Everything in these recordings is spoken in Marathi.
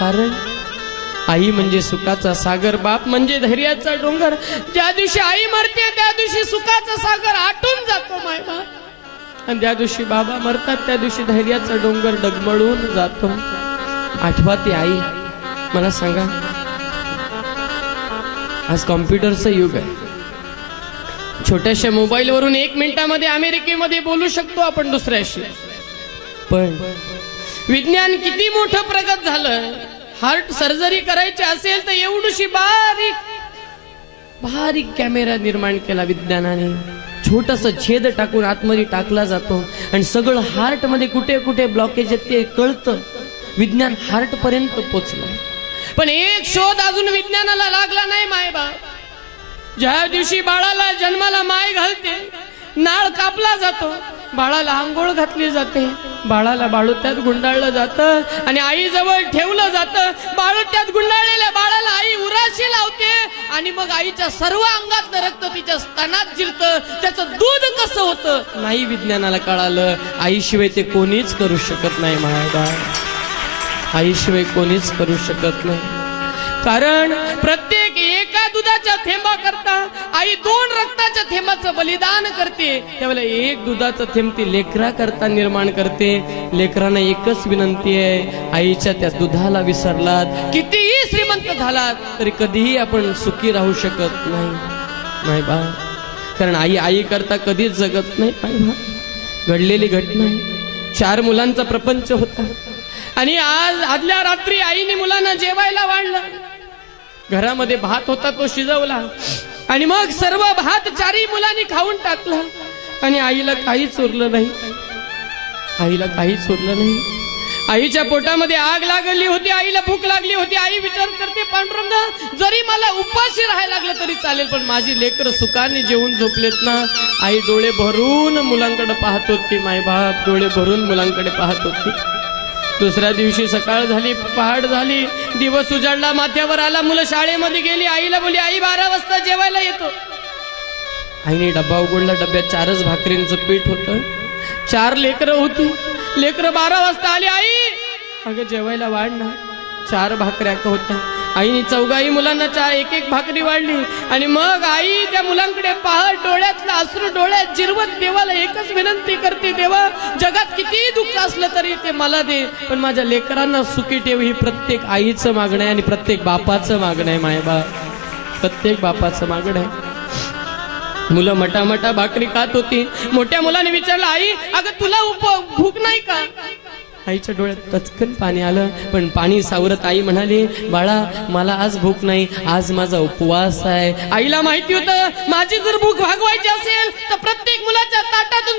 कारण आई म्हणजे सुखाचा सागर, बाप म्हणजे धैर्याचा डोंगर. ज्या दिवशी आई मरते त्या दिवशी सुखाचा सागर आटून जातो मायबा, आणि ज्या दिवशी बाबा मरतात त्या दिवशी धैर्याचा डोंगर डगमळून जातो. आठवा ती आई. मला सांगा, आज कॉम्प्युटरचं युग आहे. छोट्याशा मोबाईल वरून 1 मिनिटामध्ये अमेरिकेमध्ये बोलू शकतो आपण दुसऱ्याशी. पण विज्ञान किती मोठं प्रगत झालं. हार्ट सर्जरी करायची असेल तर एवढीशी बारीक बारीक कॅमेरा निर्माण केला विज्ञानाने. छोटंसं छेद टाकून आतमध्ये टाकला जातो आणि सगळं हार्ट मध्ये कुठे कुठे ब्लॉकेज आहे ते कळतं. विज्ञान हार्ट पर्यंत पोचलंय. पण एक शोध अजून विज्ञानाला लागला नाही मायबाप. ज्या दिवशी बाळाला जन्माला माय घालते, नाळ कापला जातो, बाळाला आंघोळ घातली जाते, बाळाला बाळुत्यात गुंडाळलं जातं आणि आई जवळ ठेवलं जातं. बाळुत्यात गुंडाळलेल्या बाळाला आई उराशी लावते आणि मग आईच्या सर्व अंगात रक्त तिच्या स्तनात जिरतं. त्याचं दूध कसं होतं नाही विज्ञानाला कळालं. आईशिवाय ते कोणीच करू शकत नाही महाराज, आईशिवाय कोणीच करू शकत नाही. कारण प्रत्येक एका दुधाच्या थेंबा करता आई 2 रक्ताच्या थेंबाचं बलिदान करते. त्यावेळेला 1 दुधाचं थेंब ती लेकरा करता निर्माण करते. लेकरांना एकच विनंती आहे, आईच्या त्या दुधाला विसरलात, कितीही श्रीमंत झालात तरी कधीही आपण सुखी राहू शकत नाही बा. कारण आई आई करता कधीच जगत नाही बा. घडलेली घटना आहे. 4 मुलांचा प्रपंच होता आणि आज आदल्या रात्री आईने मुलांना जेवायला वाढलं. घरामध्ये भात होता तो शिजवला आणि मग सर्व भात 4ही मुलांनी खाऊन टाकला आणि आईला काहीच उरलं नाही. आईला काहीच उरलं नाही. आईच्या पोटामध्ये आग लागली होती, आईला भूक लागली होती. आई विचार करते, पांडुरंगा जरी मला उपाशी राहायला लागलं तरी चालेल, पण माझी लेकरं सुखाने जेवून झोपलेत ना. आई डोळे भरून मुलांकडे पाहत होती. मायबाप डोळे भरून मुलांकडे पाहत होती. दुसऱ्या दिवशी सकाळ झाली, पहाट झाली, दिवस उजाडला, माथ्यावर आला, मुलं शाळेमध्ये गेली. आईला बोलली, आई 12 वाजता जेवायला येतो. आईने डब्बा उघडला. डब्यात 4च भाकरींचं पीठ होतं. 4 लेकरं होती. लेकरं 12 वाजता आली. आई अगं जेवायला वाढ ना. 4 भाकऱ्या होत्या. आईने 4ही मुलांना 1-1 भाकरी वाढली आणि मग आई त्या मुलांकडे पाहत डोळ्यातलं अश्रू डोळ्यात जिरवत देवाला एकच विनंती करते, देवा जगात कितीही दुःख असलं तरी ते मला दे, पण माझ्या लेकरांना सुखी ठेव. ही प्रत्येक आईचं मागणं आहे आणि प्रत्येक बापाचं मागणं आहे. मायबा प्रत्येक बापाचं मागणं आहे. मुलं मटामटा भाकरी खात होती. मोठ्या मुलाने विचारलं, आई अगं तुला भूक नाही का? आईच्या डोळ्यात टचकन पाणी आलं, पण पाणी सावरत आई म्हणाली, बाळा मला आज भूक नाही, आज माझा उपवास आहे. आईला माहिती होतं, माझी जर भूक भागवायची असेल तर प्रत्येक मुलाच्या ताटातून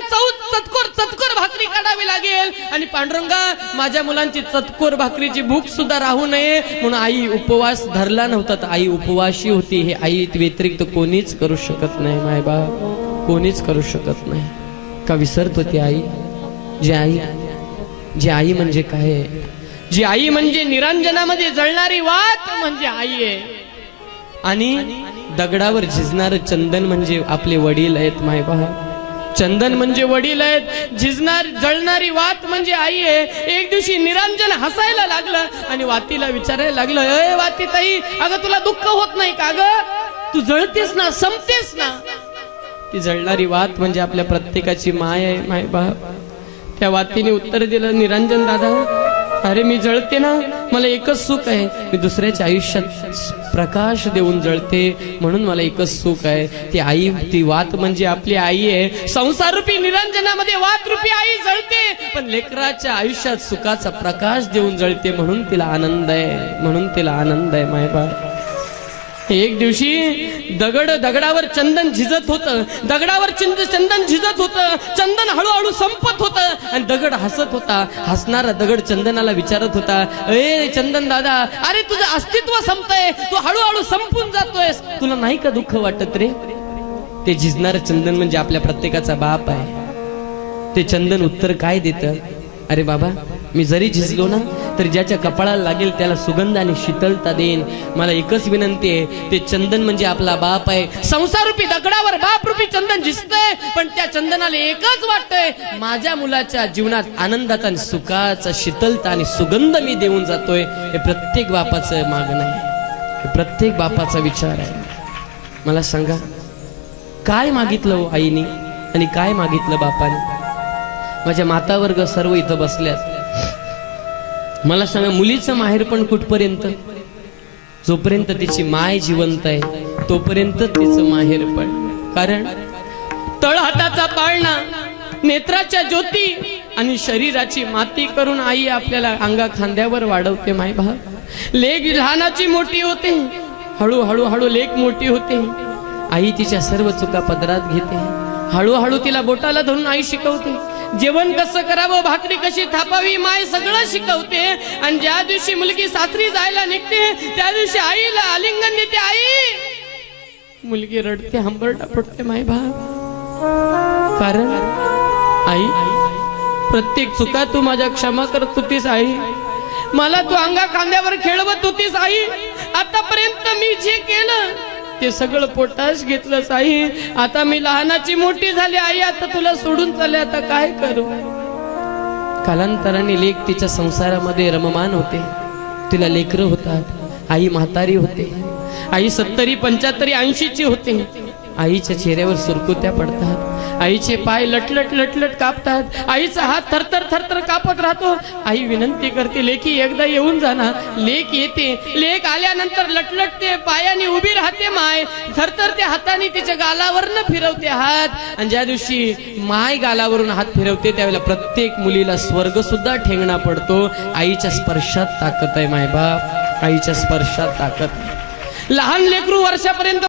चतकोर भाकरी काढावी लागेल आणि पांडुरंगा माझ्या मुलांची चतकोर भाकरीची भूक सुद्धा राहू नये म्हणून आई उपवास धरला नव्हता. तर आई उपवाशी होती. हे आई व्यतिरिक्त कोणीच करू शकत नाही. मायबा कोणीच करू शकत नाही. का विसरत होती आई? जी आई म्हणजे काय? जी आई म्हणजे निरंजनामध्ये जळणारी वात म्हणजे आई आहे आणि दगडावर झिजणारं चंदन म्हणजे आपले वडील आहेत. मायबा चंदन म्हणजे वडील आहेत, जळणारी वात म्हणजे आई आहे. एक दिवशी निरंजन हसायला लागलं आणि वातीला विचारायला लागलं, अय वाती ताई अगं तुला दुःख होत नाही का ग? तू जळतेस ना, संपतेस ना. ती जळणारी वात म्हणजे आपल्या प्रत्येकाची माय आहे. मायबा त्या वातीने उत्तर दिलं, निरंजन दादा अरे मी जळते ना, मला एकच सुख आहे, मी दुसऱ्याच्या आयुष्यात प्रकाश देऊन जळते म्हणून मला एकच सुख आहे. ती आई, ती वात म्हणजे आपली आई आहे. संसार रूपी निरंजनामध्ये वात रूपी आई जळते, पण लेकराच्या आयुष्यात सुखाचा प्रकाश देऊन जळते म्हणून तिला आनंद आहे, म्हणून तिला आनंद आहे. मायबा एक दिवशी दगडावर चंदन झिजत होतं, दगडावर चंदन झिजत होतं, चंदन हळूहळू संपत होतं आणि दगड हसत होता. हसणारा दगड चंदनाला विचारत होता, ए चंदन दादा अरे तुझं अस्तित्व संपतंय, तू हळूहळू संपून जातोयस, तुला नाही का दुःख वाटत रे? ते झिजणारं चंदन म्हणजे आपल्या प्रत्येकाचा बाप आहे. ते चंदन उत्तर काय देतं, अरे बाबा मी जरी झिजलो ना तर ज्याच्या कपाळाला लागेल त्याला सुगंध आणि शीतलता देईन. मला एकच विनंती आहे, ते चंदन म्हणजे आपला बाप आहे. संसारूपी दगडावर बापरूपी चंदन दिसतंय, पण त्या चंदनाला एकच वाटतंय, माझ्या मुलाच्या जीवनात आनंदाचा आणि सुखाचा शीतलता आणि सुगंध मी देऊन जातोय. हे प्रत्येक बापाचं मागणं आहे, हे प्रत्येक बापाचा विचार आहे. मला सांगा, काय मागितलं हो आईने आणि काय मागितलं बापाने? माझ्या माता वर्ग सर्व इथं बसल्यात. मला सांगा, मुलीचं माहेर पण कुठपर्यंत? जोपर्यंत तिची माय जिवंत आहे तोपर्यंत तिचं माहेर पण. कारण तळहाताचा पाळणा, नेत्राच्या ज्योती आणि शरीराची माती करून आई आपल्याला अंगा खांद्यावर वाढवते. माय भाव, लेक लहानाची मोठी होते, हळूहळू हळू लेक मोठी होते. आई तिच्या सर्व चुका पदरात घेते. हळूहळू तिला बोटाला धरून आई शिकवते. जेवण कसं करावं, भाकरी कशी थापावी, माय सगळं शिकवते. आणि ज्या दिवशी मुलगी सासरी जायला निघते त्या दिवशी आईला आलिंगन देते. आई, मुलगी रडते, हंबरडा पडते. माय भाव, कारण आई, प्रत्येक चुका तू माझ्या क्षमा करत होतीस आई. मला तू अंगा खांद्यावर खेळवत होतीस आई. आतापर्यंत मी जे केलं ते सगळं पोटाश घेतलंस आई. आता मी लहानाची मोठी झाली आई, आता तुला सोडून चालले, आता काय करू? कालांतराने लेक तिच्या संसारामध्ये रममान होते. तिला लेकरं होतात. आई म्हातारी होते. आई 70, 75, 80ची होते. आईच्या चेहऱ्यावर सुरकुत्या पडतात. आईचे पाय लटलट लटलट कापतात. आईचा हात थरथर थरथर कापत राहतो. आई विनंती करते, लेकी एकदा येऊन जाणार. लेक येते. लेक आल्यानंतर लटलटते, पायाने उभी राहते. माय थरथरते, हाताने तिच्या गालावरनं फिरवते हात. आणि ज्या दिवशी माय गालावरून हात फिरवते त्यावेळेला प्रत्येक मुलीला स्वर्ग सुद्धा ठेंगणा पडतो. आईच्या स्पर्शात ताकद आहे माय बाप, आईच्या स्पर्शात ताकद. लहान लेकरू वर्षापर्यंत